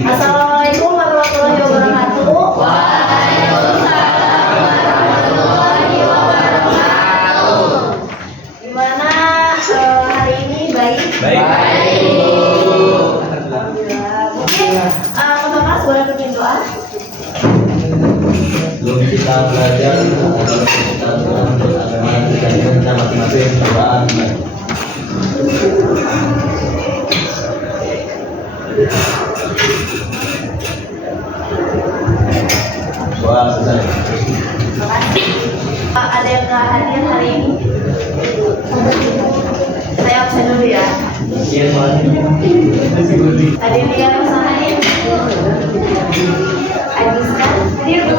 Assalamualaikum warahmatullahi wabarakatuh. Waalaikumsalam warahmatullahi wabarakatuh. Gimana hari ini? Baik? Baik. Alhamdulillah. Mungkin kakak kelas boleh bikin doa? Belum kita belajar agama kita masing-masing doa. Doa selesai. Terima kasih. Ada yang nggak hadir hari ini? Saya absen dulu ya. Iya, soalnya. Ada yang lihat usahain? Adiska hadir bu.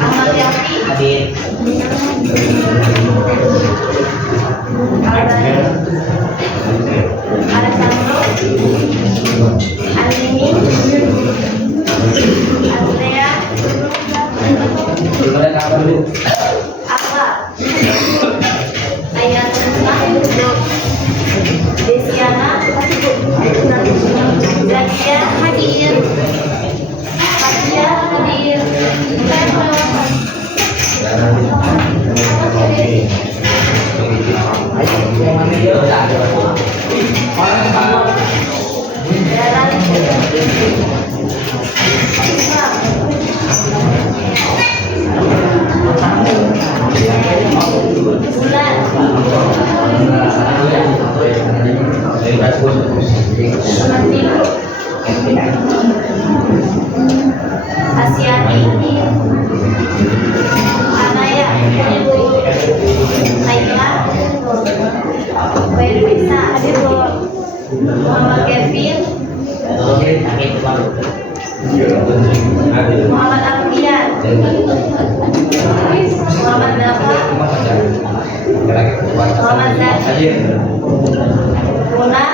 Ahmad Yafi Hadir. Alessandro Andini Andrea Gimana kabar lu? Akla Ayat Desiana Zakia hadir Fatia hadir Asiani Anaya Naila Berisa hadir bu. Muhammad Kevin Muhammad Arfian Muhammad Dafa Muhammad Zaki Muna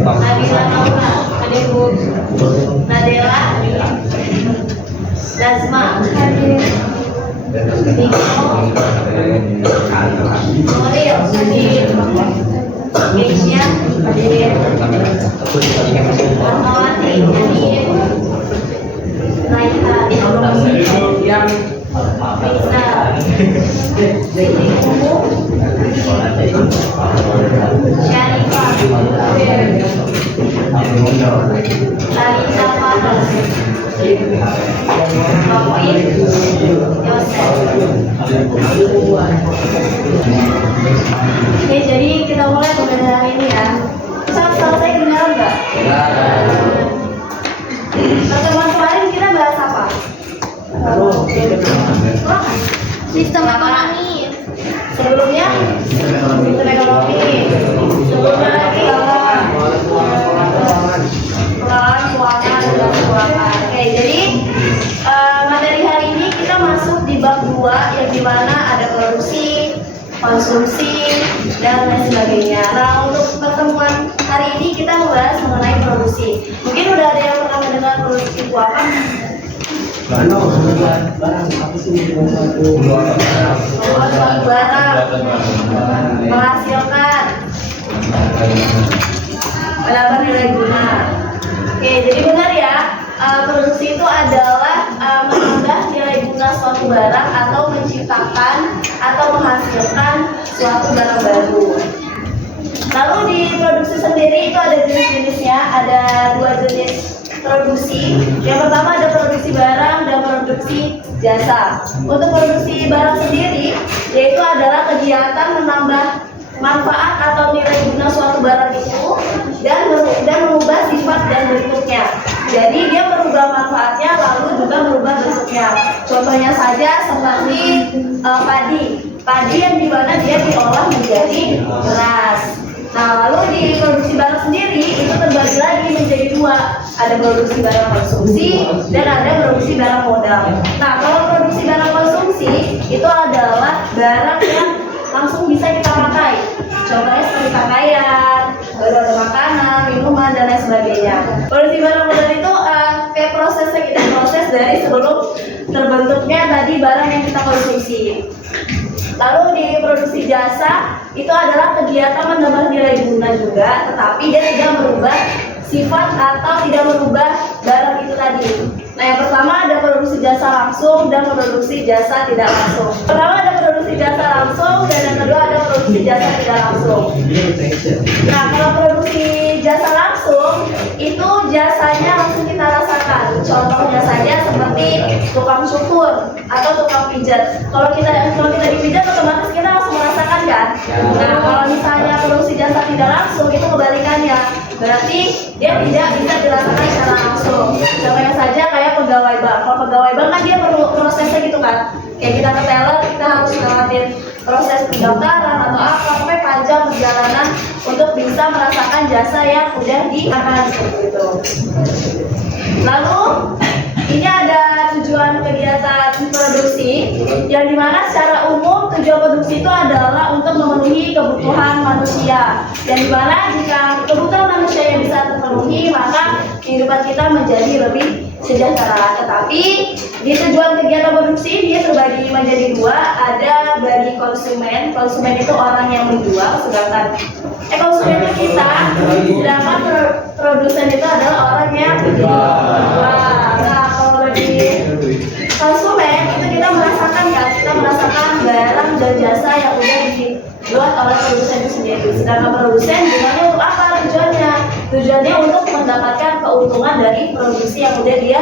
Nabila Naura hadir bu. Nadela Nazma hadir Niko Nuril hadir Keisha hadir Rahmawati hadir Raiha Risa Siti Kumu Syarifah Talita Faras Rokin Yosef. Oke, jadi kita mulai pembelajaran ini ya. Suara saya kedengaran nggak? Pertemuan kemarin kita bahas apa? Sistem ekonomi. Sebelumnya sistem ekonomi. Sebelumnya lagi pengelolaan keuangan dan keuangan. Oke, jadi materi hari ini kita masuk di bab 2 yang dimana ada produksi, konsumsi, dan lain sebagainya. Nah, untuk pertemuan hari ini kita membahas mengenai produksi. Mungkin udah ada yang pernah mendengar produksi itu apa? Suatu barang menghasilkan menambah nilai guna. Oke, jadi benar ya, produksi itu adalah menambah nilai guna suatu barang atau menciptakan atau menghasilkan suatu barang baru. Lalu di produksi sendiri itu ada jenis-jenisnya, ada 2 jenis produksi. Yang pertama ada produksi barang dan produksi jasa. Untuk produksi barang sendiri, yaitu adalah kegiatan menambah manfaat atau nilai guna suatu barang itu dan mengubah sifat dan bentuknya. Jadi dia merubah manfaatnya lalu juga merubah bentuknya. Contohnya saja seperti padi yang dimana dia diolah menjadi beras. Nah, lalu di produksi barang sendiri itu terbagi lagi menjadi 2. Ada produksi barang konsumsi dan ada produksi barang modal. Nah, kalau produksi barang konsumsi itu adalah barang yang langsung bisa kita pakai. Contohnya seperti pakaian, baru ada makanan, minuman, dan lain sebagainya. Produksi barang modal itu kayak prosesnya kita proses dari sebelum terbentuknya tadi barang yang kita konsumsi. Lalu di produksi jasa itu adalah kegiatan menambah nilai guna juga, tetapi dia tidak merubah sifat atau tidak merubah barang itu tadi. Nah, yang pertama ada produksi jasa langsung dan produksi jasa tidak langsung. Pertama ada produksi jasa langsung dan yang kedua ada produksi jasa tidak langsung. Nah, kalau produksi jasa langsung itu jasanya langsung kita rasakan. Contoh jasanya seperti tukang cukur atau tukang pijat. Kalau kita dipijat otomatis kita langsung merasakan kan? Nah, kalau misalnya produksi jasa tidak langsung itu kebalikannya. Berarti dia tidak bisa dirasakan secara langsung. Contohnya saja kayak pegawai bank. Kalau pegawai bank kan dia perlu prosesnya gitu kan. Kayak kita ke teller, kita harus ngelakuin proses pendaftaran atau apa, sampai panjang perjalanan untuk bisa merasakan jasa yang udah diakan seperti itu. Lalu ini ada tujuan kegiatan produksi yang dimana secara umum tujuan produksi itu adalah untuk memenuhi kebutuhan manusia. Yang dimana jika kebutuhan manusia yang bisa terpenuhi maka kehidupan kita menjadi lebih sejahtera. Tetapi di tujuan kegiatan produksi dia terbagi menjadi dua. Ada bagi konsumen. Konsumen itu orang yang menjual, sedangkan konsumen itu kita. Sedangkan produsen itu adalah orang yang menjual. Nah, kalau bagi konsumen itu kita merasakan kan, kita merasakan barang dan jasa yang udah dibuat oleh produsen itu sendiri. Sedangkan produsen gunanya untuk apa tujuannya? Tujuannya untuk mendapatkan keuntungan dari produksi yang udah dia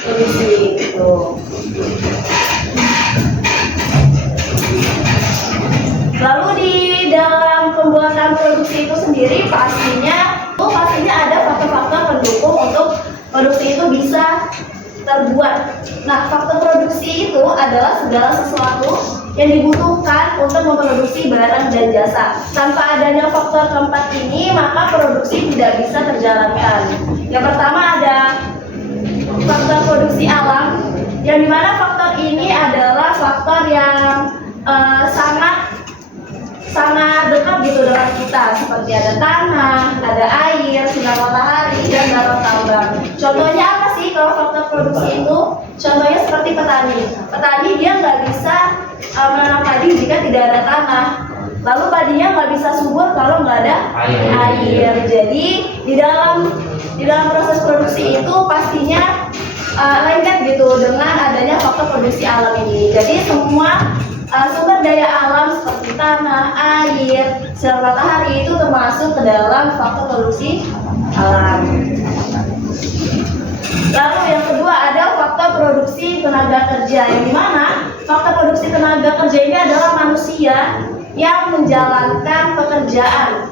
produksi gitu. Lalu di dalam pembuatan produksi itu sendiri pastinya ada faktor-faktor pendukung untuk produksi itu bisa terbuat. Nah, faktor produksi itu adalah segala sesuatu yang dibutuhkan untuk memproduksi barang dan jasa. Tanpa adanya faktor keempat ini, maka produksi tidak bisa terjalankan. Yang pertama ada faktor produksi alam, yang dimana faktor ini adalah faktor yang sangat dekat gitu dengan kita, seperti ada tanah, ada air, sinar matahari, dan barang tambang. Contohnya apa sih kalau faktor produksi itu? Contohnya seperti petani. Petani dia nggak bisa menanam padi jika tidak ada tanah. Lalu padinya nggak bisa subur kalau nggak ada air. Jadi di dalam proses produksi itu pastinya lengket gitu dengan adanya faktor produksi alam ini. Jadi semua sumber daya alam seperti tanah, air, sinar matahari itu termasuk ke dalam faktor produksi alam. Lalu yang kedua ada faktor produksi tenaga kerja, yang dimana faktor produksi tenaga kerja ini adalah manusia yang menjalankan pekerjaan.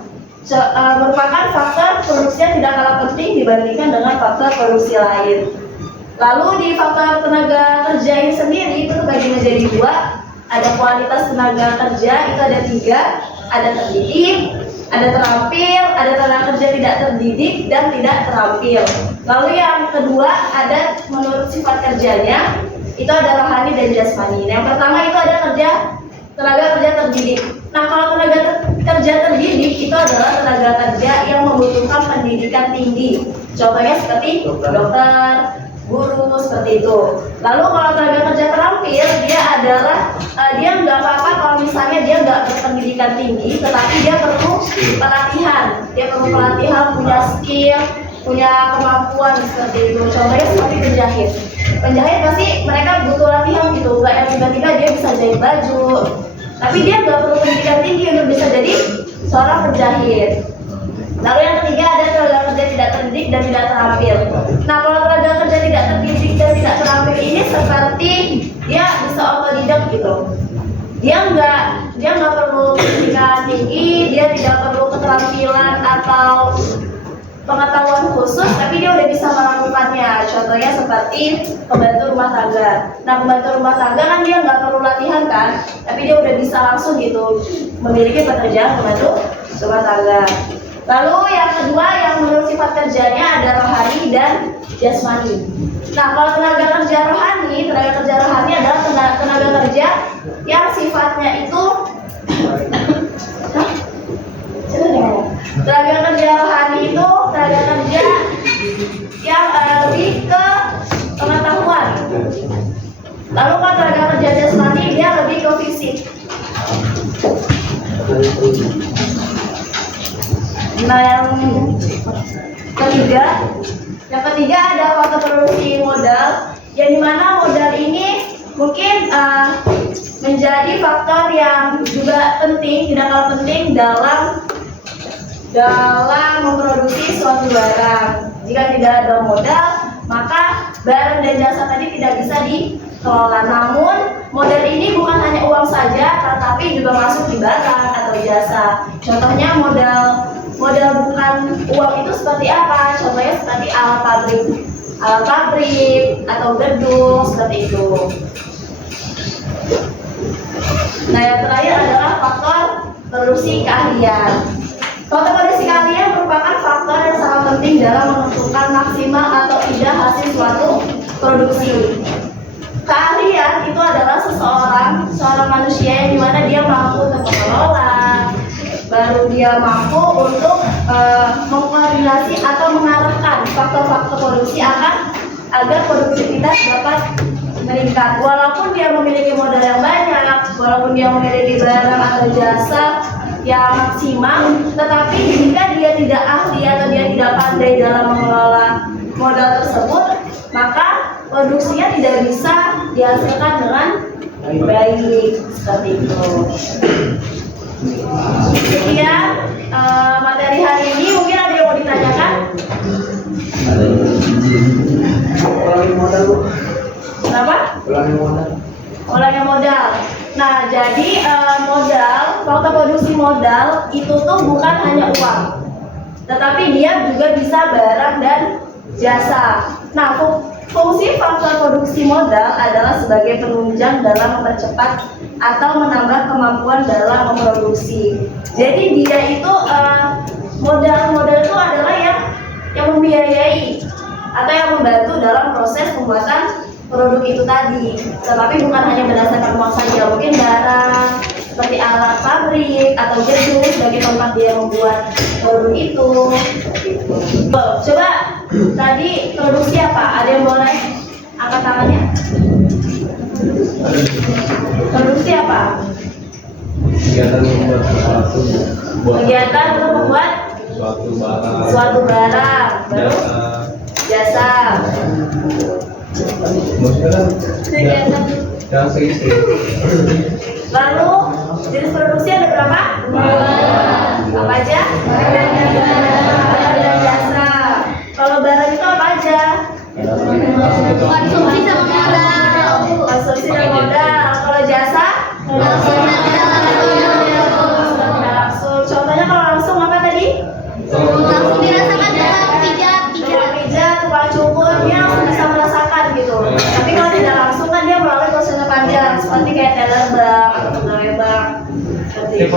Merupakan faktor produksi yang tidak kalah penting dibandingkan dengan faktor produksi lain. Lalu di faktor tenaga kerja ini sendiri itu terbagi menjadi dua. Ada kualitas tenaga kerja, itu ada 3. Ada terdidik, ada terampil, ada tenaga kerja tidak terdidik dan tidak terampil. Lalu yang kedua ada menurut sifat kerjanya, itu ada rohani dan jasmani. Yang pertama itu ada tenaga kerja terdidik. Nah, kalau tenaga kerja terdidik itu adalah tenaga kerja yang membutuhkan pendidikan tinggi. Contohnya seperti dokter, guru, seperti itu. Lalu kalau tenaga kerja terampil, dia adalah dia nggak apa-apa kalau misalnya dia nggak berpendidikan tinggi, tetapi dia perlu pelatihan. Dia perlu pelatihan, punya skill, punya kemampuan seperti itu. Contohnya seperti penjahit. Penjahit pasti mereka butuh latihan gitu, nggak yang tiba-tiba dia bisa jahit baju. Tapi dia nggak perlu pendidikan tinggi untuk bisa jadi seorang penjahit. Lalu yang ketiga ada tenaga kerja tidak terdidik dan tidak terampil. Nah, kalau tenaga kerja tidak terdidik dan tidak terampil ini seperti dia bisa otodidak gitu. Dia nggak perlu pendidikan tinggi, dia tidak perlu keterampilan atau pengetahuan khusus, tapi dia udah bisa melakukannya. Contohnya seperti pembantu rumah tangga. Nah, pembantu rumah tangga kan dia nggak perlu latihan kan, tapi dia udah bisa langsung gitu memiliki pekerjaan pembantu rumah tangga. Lalu yang kedua yang menurut sifat kerjanya ada rohani dan jasmani. Nah, kalau tenaga kerja rohani adalah tenaga kerja yang sifatnya itu tenaga kerja rohani itu tenaga kerja yang lebih ke pengetahuan. Lalu kalau tenaga kerja jasmani dia lebih ke fisik. Nah, yang ketiga ada faktor produksi modal, yang dimana modal ini mungkin menjadi faktor yang juga penting, tidak kalah penting dalam memproduksi suatu barang. Jika tidak ada modal, maka barang dan jasa tadi tidak bisa dikelola. Namun modal ini bukan hanya uang saja, tetapi juga masuk di barang atau jasa. Contohnya modal bukan uang itu seperti apa? Contohnya seperti alat pabrik atau gedung seperti itu. Nah, yang terakhir adalah faktor produksi keahlian. Faktor produksi keahlian merupakan faktor yang sangat penting dalam menentukan maksimal atau tidak hasil suatu produksi. Keahlian itu adalah seorang manusia yang dimana dia mampu untuk mengelola, baru dia mampu untuk mengkoordinasi atau mengarahkan faktor-faktor produksi agar produktivitas dapat meningkat. Walaupun dia memiliki modal yang banyak, walaupun dia memiliki barang atau jasa yang maksimal, tetapi jika dia tidak ahli atau dia tidak pandai dalam mengelola modal tersebut, maka produksinya tidak bisa dihasilkan dengan baik seperti itu. Sekian materi hari ini, mungkin ada yang mau ditanyakan? Ulangi modal, Bu. Kenapa? Ulangi modal. Nah, jadi faktor produksi modal itu tuh bukan hanya uang, tetapi dia juga bisa barang dan jasa. Nah, fungsi faktor produksi modal adalah sebagai penunjang dalam mempercepat atau menambah kemampuan dalam memproduksi. Jadi dia itu modal itu adalah yang membiayai atau yang membantu dalam proses pembuatan produk itu tadi. Tetapi bukan hanya berdasarkan uang saja, mungkin barang seperti alat pabrik atau gedung sebagai tempat dia membuat produk itu. Coba tadi produksi apa? Ada yang boleh angkat tangannya? Produksi apa? Kegiatan membuat sesuatu. Kegiatan untuk membuat suatu barang, baru jasa. Lalu jenis produksi ada berapa? Apa aja? Barang dan jasa. Kalau barang itu apa aja? Konsumsi sama modal. Konsumsi dan modal. Kalau jasa? Langsung. Contohnya kalau langsung apa tadi? Langsung dirasakan dalam pijat. Tukang pijat, tukang cukur, dia langsung bisa merasakan gitu. Tapi kalau tidak langsung kan dia melalui proses panjang, seperti kayak teller bank atau pegawai bank. Seperti itu.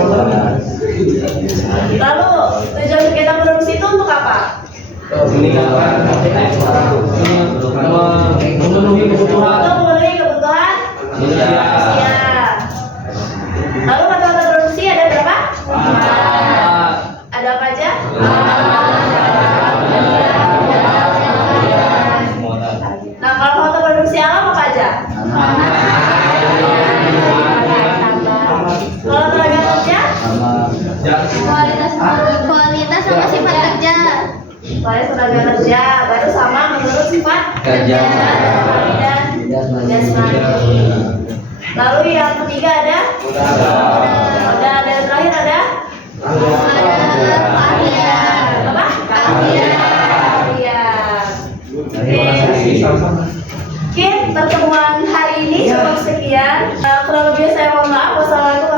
Lalu tujuan kegiatan produksi itu untuk apa? Memenuhi kebutuhan. Untuk memenuhi kebutuhan manusia. Lalu kata-kata produksi ada berapa? Ada apa aja? Nah, kalau foto produksi alam apa aja? Kalau tenaga kerja? Kualitas sama sifat kerja. Kualitas tenaga kerja, baru sama menurut sifat Kerja. dan jasmani. Lalu yang ketiga ada? Modal. Dan terakhir ada? Keahlian. Apa? Keahlian. Oke, pertemuan hari ini cukup sekian. Kurang lebih saya mohon maaf. Wassalamualaikum